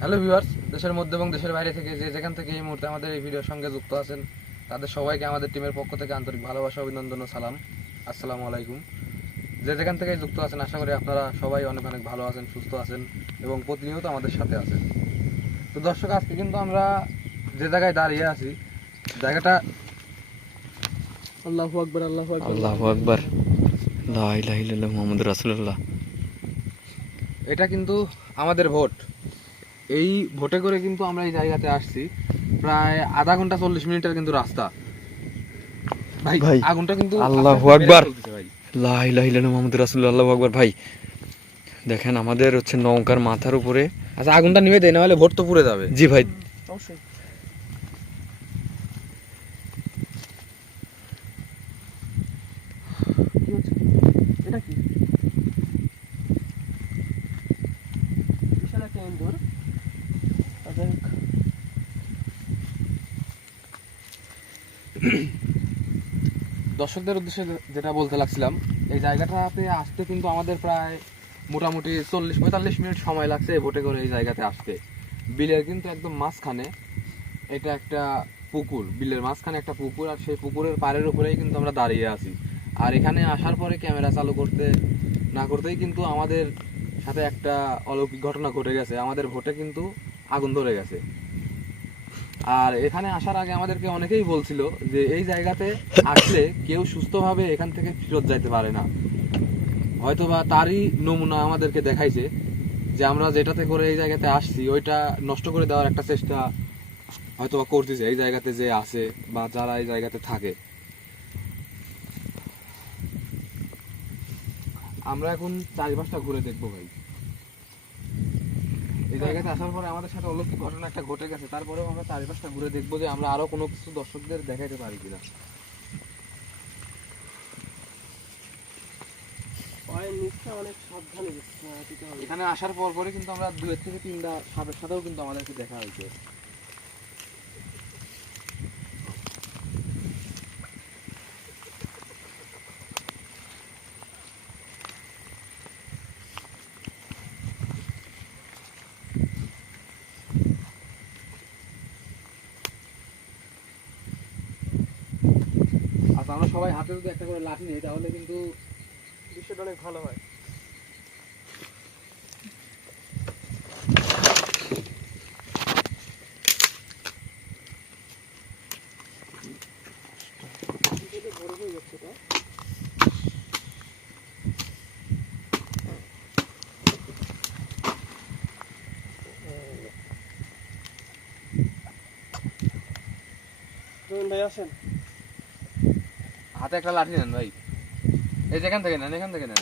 Hello viewers, দেশের মধ্যে এবং দেশের বাইরে থেকে যে যেখান থেকে এই মুহূর্তে আমাদের এই ভিডিওর সঙ্গে যুক্ত আছেন তাদের সবাইকে আমাদের টিমের পক্ষ থেকে আন্তরিক ভালোবাসা, অভিনন্দন ও সালাম। আসসালামু আলাইকুম। যে যেখান থেকে যুক্ত আছেন আশা করি আপনারা সবাই অনেক অনেক ভালো আছেন, সুস্থ আছেন এবং প্রতিনিয়ত আমাদের সাথে আছেন। তো দর্শক, আজকে কিন্তু আমরা যে জায়গায় দাঁড়িয়ে আছি জায়গাটা আল্লাহু আকবার, আল্লাহু আকবার, আল্লাহু আকবার, লা ইলাহা ইল্লাল্লাহ মুহাম্মাদুর রাসূলুল্লাহ। এটা কিন্তু আমাদের ভোট। এই ভোটে করে কিন্তু আমরা এই জায়গাতে আসছি। প্রায় আধা ঘন্টা 40 মিনিটের কিন্তু রাস্তা। ভাই ভাই, আগুনটা কিন্তু আল্লাহু আকবার, লা ইলাহা ইল্লাল্লাহ মুহাম্মাদুর রাসূলুল্লাহ। আল্লাহু আকবার। ভাই দেখেন, আমাদের হচ্ছে নৌকার মাথার উপরে। আচ্ছা, আগুনটা নিভে দেয়, না হলে ভোট তো পুড়ে যাবে। জি ভাই, অবশ্যই। কি হচ্ছে? এটা কি? বিশাল একটা ইন্দুর। তাদের দর্শকদের উদ্দেশ্যে যেটা বলতে লাগছিলাম, এই জায়গাটাতে আসতে কিন্তু আমাদের প্রায় মোটামুটি 40-45 মিনিট সময় লাগছে ভোটে করে এই জায়গাতে আসতে। বিলের কিন্তু একদম মাঝখানে এটা একটা পুকুর, বিলের মাঝখানে একটা পুকুর, আর সেই পুকুরের পাড়ের উপরেই কিন্তু আমরা দাঁড়িয়ে আছি। আর এখানে আসার পরে ক্যামেরা চালু করতে না করতেই কিন্তু আমাদের সাথে একটা অলৌকিক ঘটনা ঘটে গেছে। আমাদের ভোটে কিন্তু আগুন ধরে গেছে। আর এখানে আসার আগে আমাদেরকে অনেকেই বলছিল যে এই জায়গাতে আসলে কেউ সুস্থভাবে এখান থেকে ফেরত যাইতে পারে না। হয়তোবা তারই নমুনা আমাদেরকে দেখাইছে যে আমরা যেটাতে করে এই জায়গাতে আসছি ওইটা নষ্ট করে দেওয়ার একটা চেষ্টা হয়তোবা করতেছে এই জায়গাতে যে আছে বা যারা এই জায়গাতে থাকে। আমরা এখন চারিপাশটা ঘুরে দেখবো ভাই। এই জায়গাতে আসার পরে আমাদের সাথে অলৌকিক ঘটনা একটা ঘটে গেছে, তারপরেও আমরা চারিপাশটা ঘুরে দেখবো যে আমরা আরো কোনো কিছু দর্শকদের দেখাইতে পারি কিনা। পায়ের নিচটা অনেক সাবধানে দিতে হবে। এখানে আসার পর পরে কিন্তু আমরা 2 থেকে 3টা সাপের সাথেও কিন্তু আমাদেরকে দেখা হয়েছে। আচ্ছা, আমরা সবাই হাতে যদি একটা করে লাঠি নিই তাহলে কিন্তু দৃশ্যটা অনেক ভালো হয়। এটা বড় হয়ে যাচ্ছে তো। রহিম ভাই আসেন। হাতে একটা লাঠি নেন ভাই। এই যেখান থেকে নেন, এখান থেকে নেন।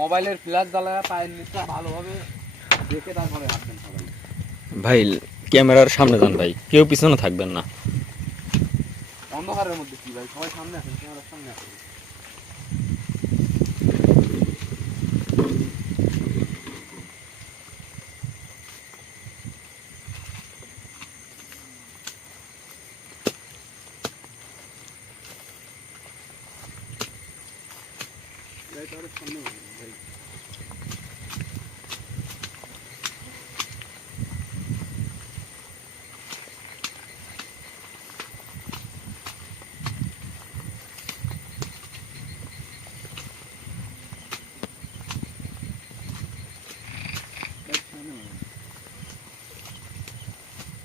মোবাইলের ফ্ল্যাশ জ্বালায় পায়ের নিচটা ভালোভাবে দেখে তারপরে হাঁটবেন সবাই। ভাই ক্যামেরার সামনে যান ভাই, কেউ পিছনে থাকবেন না। অন্ধকারের মধ্যে কি ভাই, সবাই সামনে আসেন, ক্যামেরার সামনে আসেন।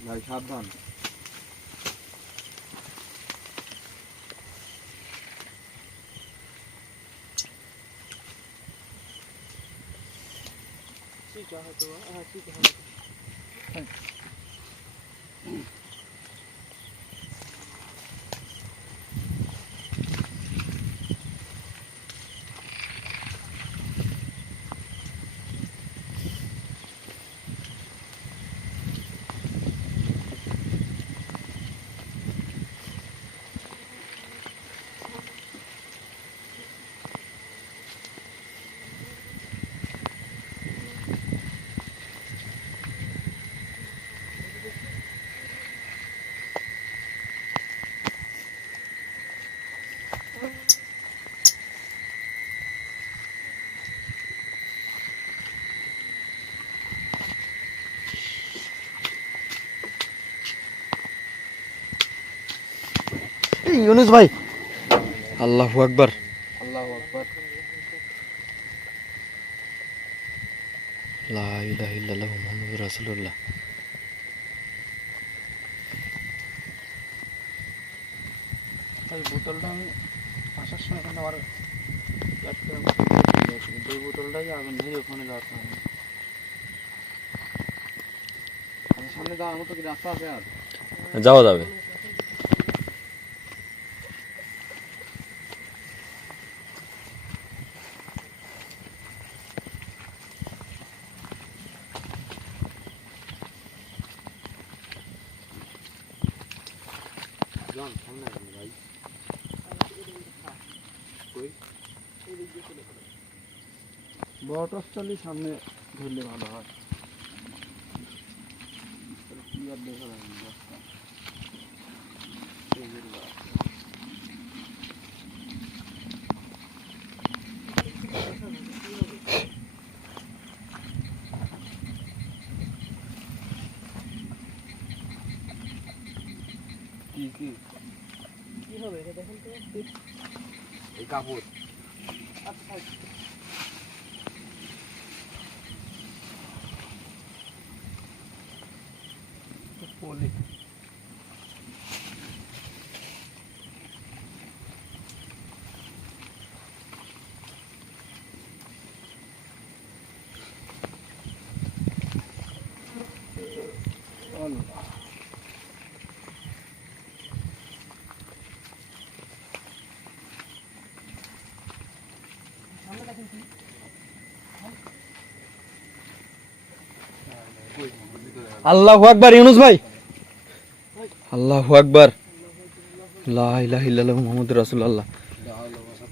ভাই সাবধান। ঠিক আছে তো, হ্যাঁ ঠিক আছে। ইউনুস ভাই, আল্লাহু আকবার। আল্লাহু আকবার। লা ইলাহা ইল্লাল্লাহু মুহাম্মাদুর রাসূলুল্লাহ। ওই বোতলটা আমি আসার সময় কিন্তু আমার একটা কিন্তু ওই বোতলটাই আগুন ধরে ওখানে যাওয়ার কারণে আমার সামনে যাওয়ার মতো কি রাস্তা আছে আর? যাওয়া যাবে। যান সামনে আসুন ভাই। কই? বড় টসটালি সামনে ধরলে ভালো হয়। তাহলে কি আর দেখা যাবে না রাস্তা। এই যে রাস্তা। কি কি? কি হবে এটা দেখেন তো? এই কাপড়। আচ্ছা পলি আল্লাহু আকবার ইউনুস ভাই, আল্লাহু আকবার। লা ইলাহা ইল্লাল্লাহু মুহাম্মাদুর রাসূলুল্লাহ।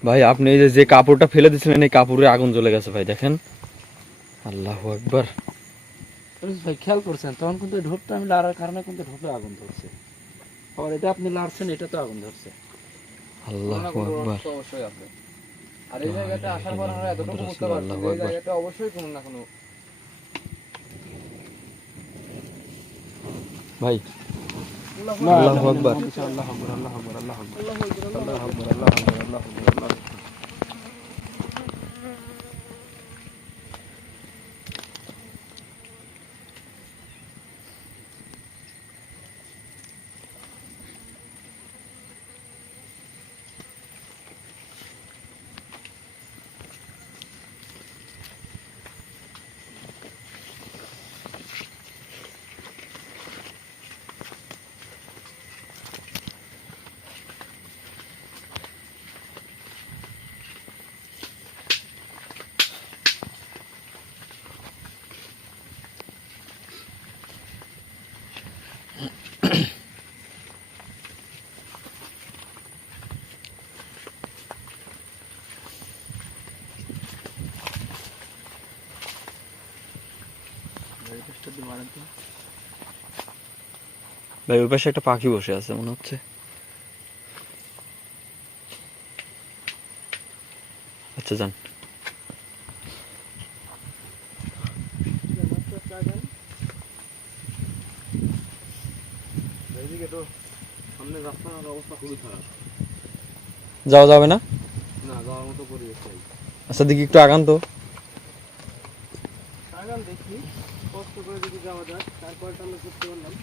ভাই আপনি এই যে কাপড়টা ফেলে দিয়েছিলেন, এই কাপড়ে আগুন জ্বলে গেছে ভাই, দেখেন। আল্লাহু আকবার। ভাই খেয়াল করছেন তখন কিন্তু ঢোপটা আমি লাড়ার কারণে কিন্তু ঢোপে আগুন ধরছে। আবার এটা আপনি লাড়ছেন এটা তো আগুন ধরছে। আল্লাহু আকবার। তো অবশ্যই আছে। আর এই জায়গাটা আসার পর আমরা এতটুকু বুঝতে পারছি যে এই জায়গাটা অবশ্যই কোনো না কোনো ভাই আল্লাহু আকবার। আল্লাহু আকবার আল্লাহু আকবার আল্লাহু আকবার আল্লাহু আকবার আল্লাহু আকবার আল্লাহু আকবার আল্লাহু আকবার। ভাই ওই পাশে একটা পাখি বসে আছে মনে হচ্ছে। আচ্ছা যান। এইদিকে তো সামনে রাস্তার অবস্থা খুবই খারাপ। যাওয়া যাবে না? না যাওয়ার মতো পরিবেশ নেই। আচ্ছা দেখি একটু আগান তো। আগান দেখি কষ্ট করে যদি যাওয়া যায় তারপরটা আমরা করতে পারলাম।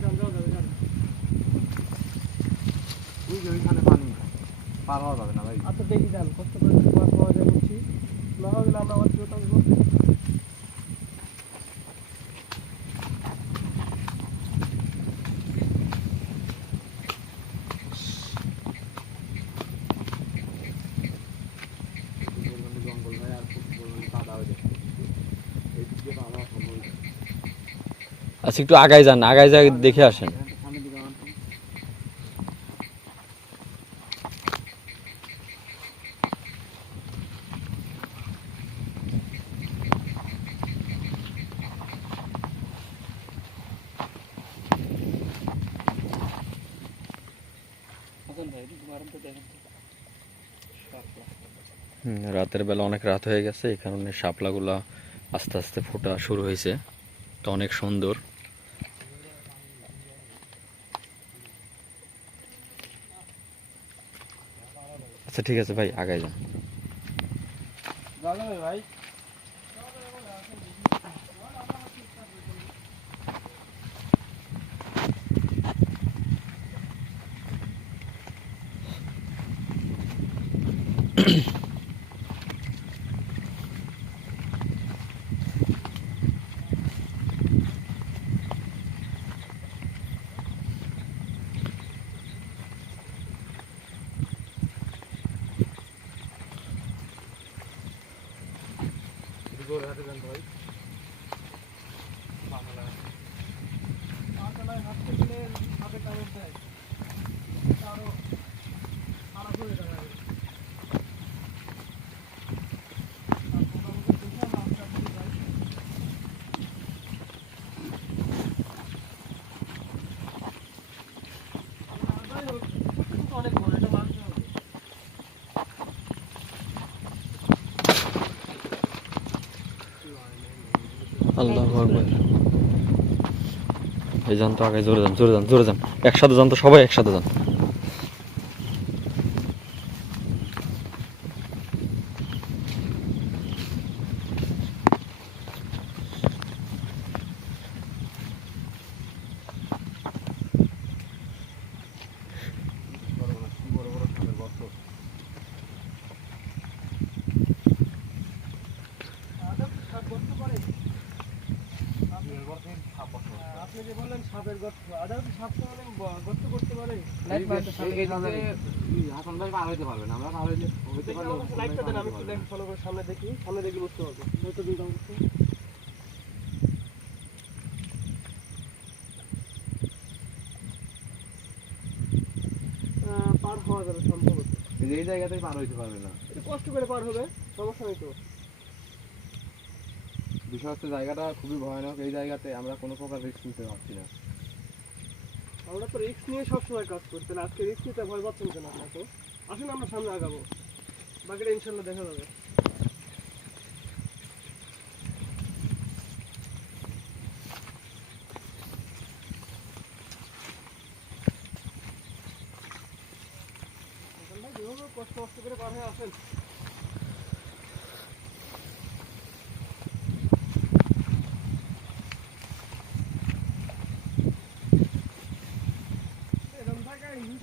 যান যাওয়া যাবে যান। ওই যে ওইখানে পানি পার হওয়া যাবে না ভাই। আচ্ছা দেখি যান কষ্ট করে যদি মাছ পাওয়া যায় করছি না হয়ে গেলে আমরা আবার চলে আসবো। জঙ্গল ভাই আর খুব পরিমাণে কাদা হয়ে যাচ্ছে। এই দিক দিয়ে পাওয়া সম্ভব না। আচ্ছা একটু আগায় যান, আগায় যা দেখে আসেন। সামনের দিকে আমার হাসান ভাই একটু মারেন তো দেখেন তো। রাতের বেলা অনেক রাত হয়ে গেছে, এই কারণে শাপলাগুলা আস্তে আস্তে ফোটা শুরু হয়েছে, তো অনেক সুন্দর। আচ্ছা ঠিক আছে ভাই, আগায় যান। যাবে ভাই। আল্লাহু আকবার। এই যান তো আগে, জোরে যান, জোরে যান, জোরে যান, একসাথে যান তো, সবাই একসাথে যান। আপনি যে বললেন সাপের গর্ত, আদাও কি সাপ তো গর্ত করতে পারে? হাসান ভাই পার হইতে পারবে না, আমরা পার হইতে পারলে লাইটটা দেন, আমি একটু লাইট ফলো করে সামনে দেখি, সামনে দেখি বুঝতে পারবো। হয়তো দুইটা অংশ পার হওয়া যাবে সম্ভবত। এই জায়গাতেই পার হইতে পারবে না। একটু কষ্ট করে পার হবে, সমস্যা নেই তো। বিষয় হচ্ছে জায়গাটা খুবই ভয়ানক, এই জায়গাতে আমরা কোনো প্রকার রিস্ক নিতে পারছি না। আমরা তো রিস্ক নিয়ে সবসময় কাজ করি, তাহলে আজকে রিস্ক নিতে ভয় পাচ্ছেন কেন আপনার? তো আসুন আমরা সামনে আগাবো, বাকিটা ইনশাল্লাহ দেখা যাবে। যেভাবে কষ্ট কষ্ট করে পার হয়ে আসেন।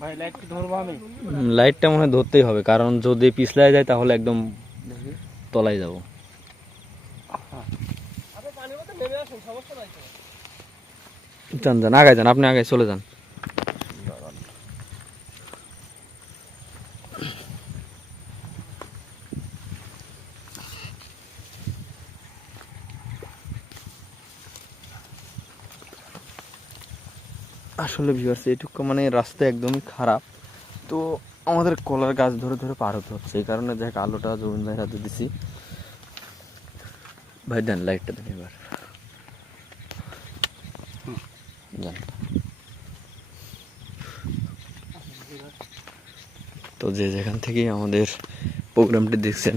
ভাই লাইট ধরবো আমি? লাইটটা মনে হয় ধরতেই হবে, কারণ যদি পিছলায় যায় তাহলে একদম তলায় যাব। আপনি পানির মধ্যে নেমে আসেন, সমস্যা নাই তো। যান যান, আগায় যান, আপনি আগায় চলে যান। আসলে ভিউয়ার্স, এইটুকু মানে রাস্তা একদমই খারাপ, তো আমাদের কলার গাছ ধরে ধরে পার হতে হচ্ছে। এই কারণে দেখ আলোটা জমিন ভাইয়ের হাতে দিছি। ভাই দেন লাইটটা দেন এবার। যান। তো যে যেখান থেকেই আমাদের প্রোগ্রামটি দেখছেন,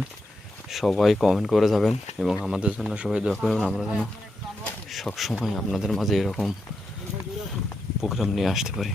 সবাই কমেন্ট করে যাবেন এবং আমাদের জন্য সবাই দোয়া করবেন, আমরা যেন সবসময় আপনাদের মাঝে এরকম প্রোগ্রাম নিয়ে আসতে পারি।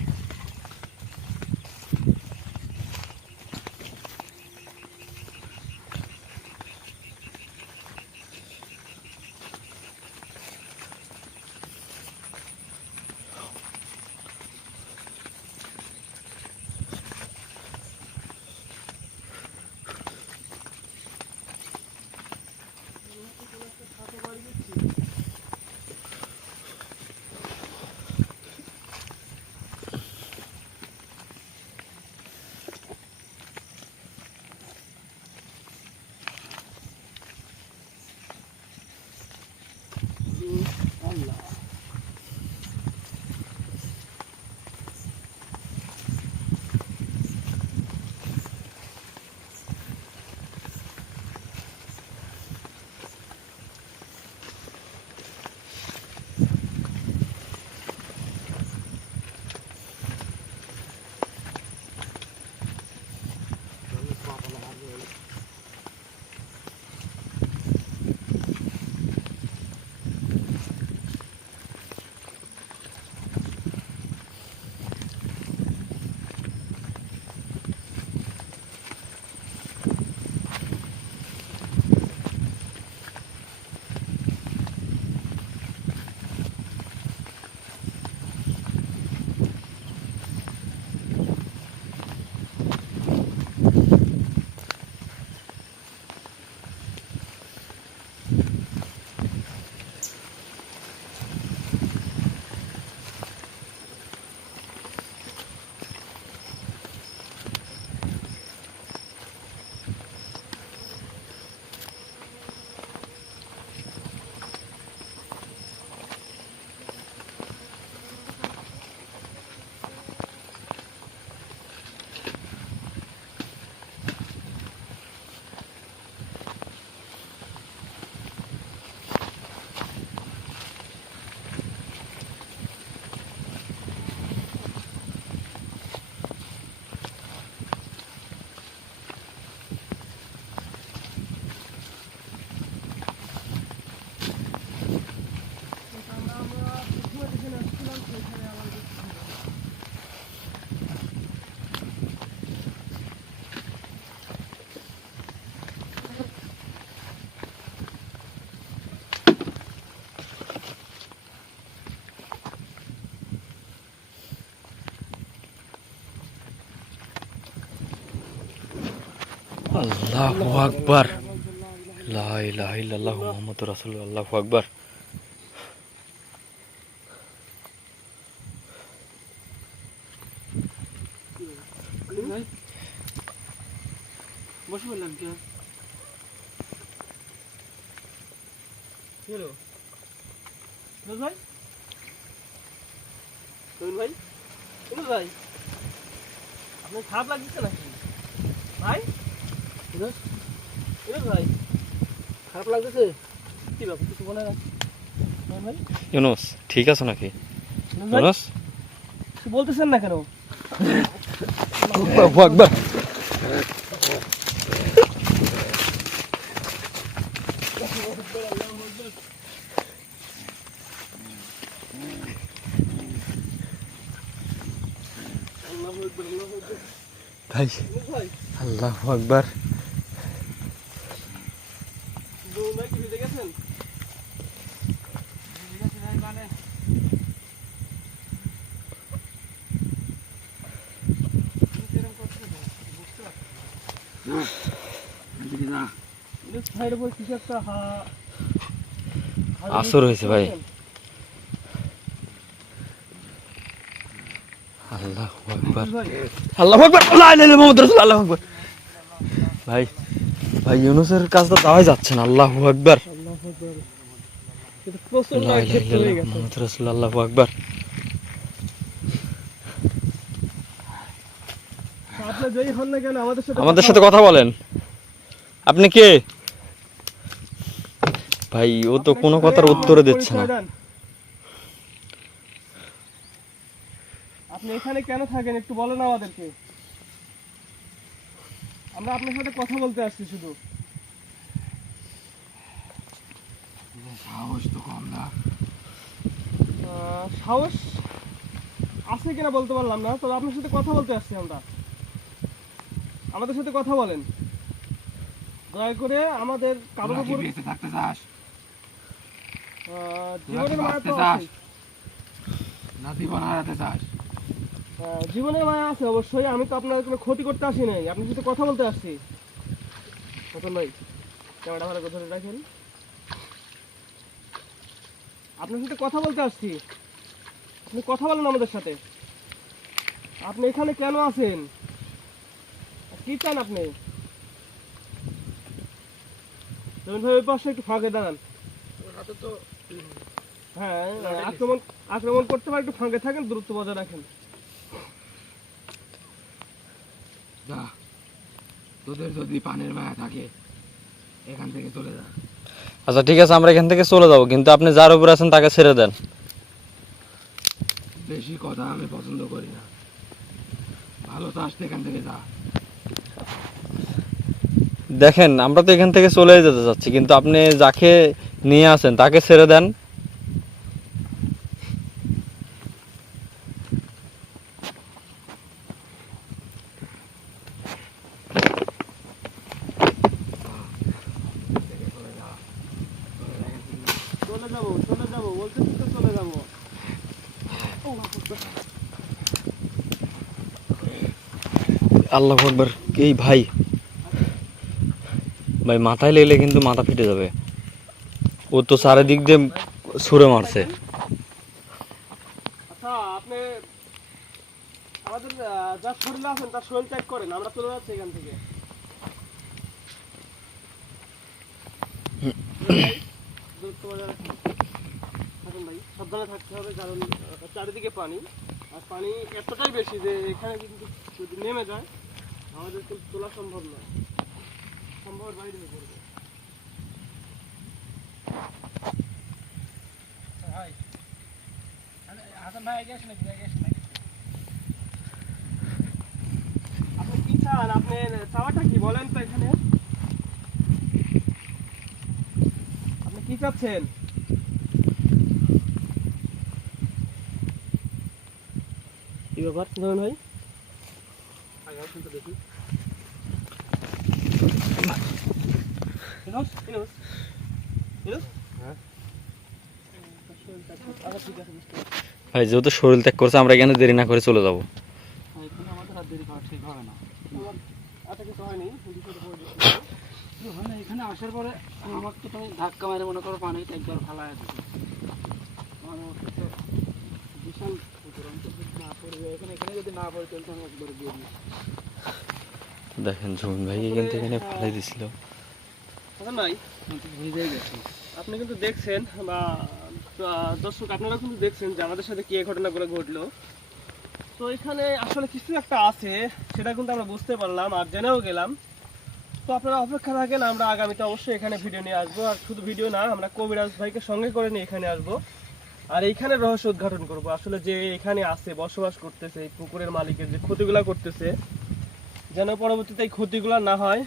আল্লাহু আকবার, লা ইলাহা ইল্লাল্লাহু মুহাম্মাদুর রাসূলুল্লাহ, আল্লাহু আকবার। বসে বললাম কি হলো ভাই? ভাই ভাই আপনার খারাপ লাগছে নাকি ভাই? ভাই খারাপ লাগতেছে কি ব্যাপার কিছু বলে না ভাই? ইউনুস ঠিক আছে নাকি? ভাই ইউনুস কিছু বলতেছেন না কেন? আল্লাহু আকবার। ভাই ভাই আল্লাহু আকবার। ভাই কি ভিজে গেছেন? ভাইয়ের উপর কিছু একটা আসর হয়েছে ভাই। আল্লাহু আকবার, আল্লাহু আকবার, লা ইলাহা ইল্লাল্লাহু মুহাম্মাদুর রাসূলুল্লাহ, আল্লাহু আকবার। ভাই ভাই ইউনুসের কাজটা যাওয়াই যাচ্ছে না। আল্লাহু আকবার, প্রচন্ড লা ইলাহা ক্ষেত্র হয়ে ইল্লাল্লাহু গেছে। মুহাম্মাদুর রাসূলুল্লাহ, আল্লাহু আকবার। আপনি যেই হন না কেন আমাদের সাথে কথা বলেন। আপনি কে? ভাই ও তো কোনো কথার উত্তরে দিচ্ছে না। আপনি এখানে কেন থাকেন একটু বলেন আমাদেরকে। আমরা আপনার সাথে কথা বলতে আসছি শুধু। সাহস তো কম না। সাহস আছে কিনা বলতে পারলাম না, তবে আপনার সাথে কথা বলতে আসছি আমরা। আমাদের সাথে কথা বলেন দয়া করে। আমাদের কারোর উপর বেঁচে থাকতে চাস জীবনের মায়া তো বাঁচতে চাস? আছে। না জীবন হারাতে চাস? জীবনের মায়া আছে অবশ্যই। আমি তো আপনার কোনো ক্ষতি করতে আসি নাই, আপনার সাথে কথা বলতে আসছি। রতন ভাই ক্যামেরা ভালো ধরে রাখেন। আপনার সাথে কথা বলতে আসছি, আপনি কথা বলেন আমাদের সাথে। আপনি এখানে কেন আছেন, কি চান আপনি? রতন ভাই ওই পাশে একটু ফাঁকে দাঁড়ান। হ্যাঁ আক্রমণ করতে পারে, একটু ফাঁকে থাকেন, দূরত্ব বজায় রাখেন। যা, তোদের যদি পানের মায়া থাকে এখান থেকে চলে যা। আচ্ছা ঠিক আছে, আমরা এখান থেকে চলে যাব, কিন্তু আপনি যার উপর আছেন তাকে ছেড়ে দেন। বেশি কথা আমি পছন্দ করি না। ভালো চাস তো এখান থেকে যা। দেখেন আমরা তো এখান থেকে চলে যেতে চাচ্ছি, কিন্তু আপনি যাকে নিয়ে আসেন তাকে ছেড়ে দেন। চলে যাবো বলতেছি তো, চলে যাবো। আল্লাহু আকবার। এই ভাই ভাই মাথায় লেগলে কিন্তু মাথা ফেটে যাবে। ও তো চারিদিক দিয়ে ছুঁড়ে মারছে। আচ্ছা আপনি আমাদের যার শরীরে আছেন তার শরীর ত্যাগ করেন, আমরা চলে যাচ্ছি এখান থেকে। দূরত্ব বজায় রাখুন। থাকুন ভাই, সাবধানে থাকতে হবে, কারণ চারিদিকে পানি, আর পানি এতটাই বেশি যে এখানে কিন্তু যদি নেমে যায় আমাদের কিন্তু তোলা সম্ভব নয়, সম্ভবের বাইরে হয়ে পড়বে। ভাই হাসান ভাই আগে আসেন, আপনি কি চান? আপনার চাওয়াটা কি বলেন তো এখানে? আপনি কি চাচ্ছেন? কি ব্যাপার জানেন ভাই? দেখি ইনোস ইনোস ইনোস। হ্যাঁ আচ্ছা ঠিক আছে, বুঝতে পারছি। ভাই যেহেতু শরীর ত্যাগ করছে আমরা এখানে দেরি না করে চলে যাব। এখানে আমাদের আর দেরি করা ঠিক হবে না। আচ্ছা কিছু হয়নি, বিষয়টা করে দিচ্ছি। হয় না, এখানে আসার পরে আমার তো তুমি ধাক্কা মারে মনে করো পানিতে একবার ফালায় দিচ্ছে। আমার অবস্থা তো বিশাল পুকুর, আমি তো যদি না পড়বে এখানে, এখানে যদি না পড়ে চলতে আমি একবার গিয়ে দিই। দেখেন জমিন ভাই এখান থেকে এনে ফেলাই দিছিল। হাসান ভাই, আমি তো ভিজে গেছি। আপনি কিন্তু দেখছেন বা দর্শক আপনারা কিন্তু দেখছেন যে আমাদের সাথে কি এই ঘটনাগুলো ঘটলো। তো এখানে আসলে কিছু একটা আছে, সেটা কিন্তু আমরা বুঝতে পারলাম আর জেনেও গেলাম। তো আপনারা অপেক্ষা থাকেন, আমরা আগামীতে অবশ্যই এখানে ভিডিও নিয়ে আসবো। আর শুধু ভিডিও না, আমরা কবিরাজ ভাইকে সঙ্গে করে নিয়ে এখানে আসবো আর এইখানে রহস্য উদ্ঘাটন করবো। আসলে যে এখানে আছে বসবাস করতেছে, এই পুকুরের মালিকের যে ক্ষতিগুলা করতেছে, যেন পরবর্তীতে এই ক্ষতিগুলা না হয়,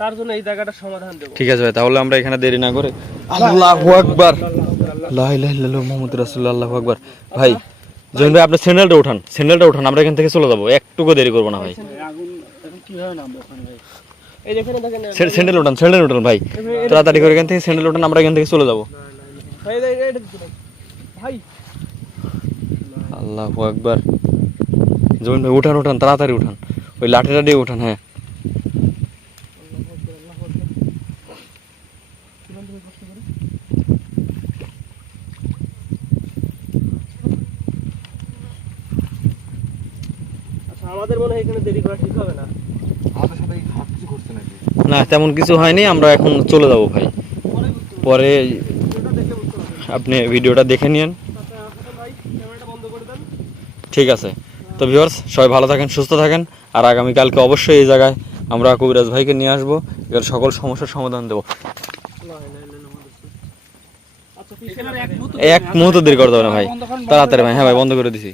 তার জন্য এই জায়গাটা সমাধান দেবো। ঠিক আছে ভাই, তাহলে আমরা এখানে দেরি না করে আল্লাহু আকবার, লা ইলাহা ইল্লাল্লাহ মুহাম্মাদুর রাসূলুল্লাহ, আল্লাহু আকবার। ভাই জমিন ভাই, আপনি স্যান্ডেলটা উঠান, স্যান্ডেলটা উঠান, আমরা এখান থেকে চলে যাবো, একটুকু দেরি করবো না ভাই। আগুন এখন কিভাবে নামবো ওখানে ভাই? এই যেখানে দেখেন স্যান্ডেল উঠান, স্যান্ডেল উঠান ভাই, তাড়াতাড়ি করে এখান থেকে স্যান্ডেল উঠান, আমরা এখান থেকে চলে যাবো। ভাই ভাই আল্লাহু আকবার। জমিন ভাই উঠান উঠান, তাড়াতাড়ি উঠান, ওই লাঠিটা দিয়ে উঠান। হ্যাঁ আচ্ছা, আমাদের মনে হয় এখানে দেরি করা ঠিক হবে না। আমাদের সাথে কি খারাপ কিছু ঘটছে নাকি? না, তেমন কিছু হয়নি, আমরা এখন চলে যাবো ভাই। পরে ভিডিওটা দেখে বুঝতে পারবেন। আপনি ভিডিওটা দেখে নিন। আচ্ছা হাসান ভাই, ক্যামেরাটা বন্ধ করে দেন। ঠিক আছে, তো ভিউয়ার্স সবাই ভালো থাকেন, সুস্থ থাকেন, আর আগামীকালকে অবশ্যই এই জায়গায় আমরা কবিরাজ ভাইকে নিয়ে আসবো, এর সকল সমস্যার সমাধান দেবো। আচ্ছা পিছনে এখানে এক মুহূর্ত এক মুহূর্ত দেরি করতে হবে না ভাই, তাড়াতাড়ি ভাই। হ্যাঁ ভাই, বন্ধ করে দিছি।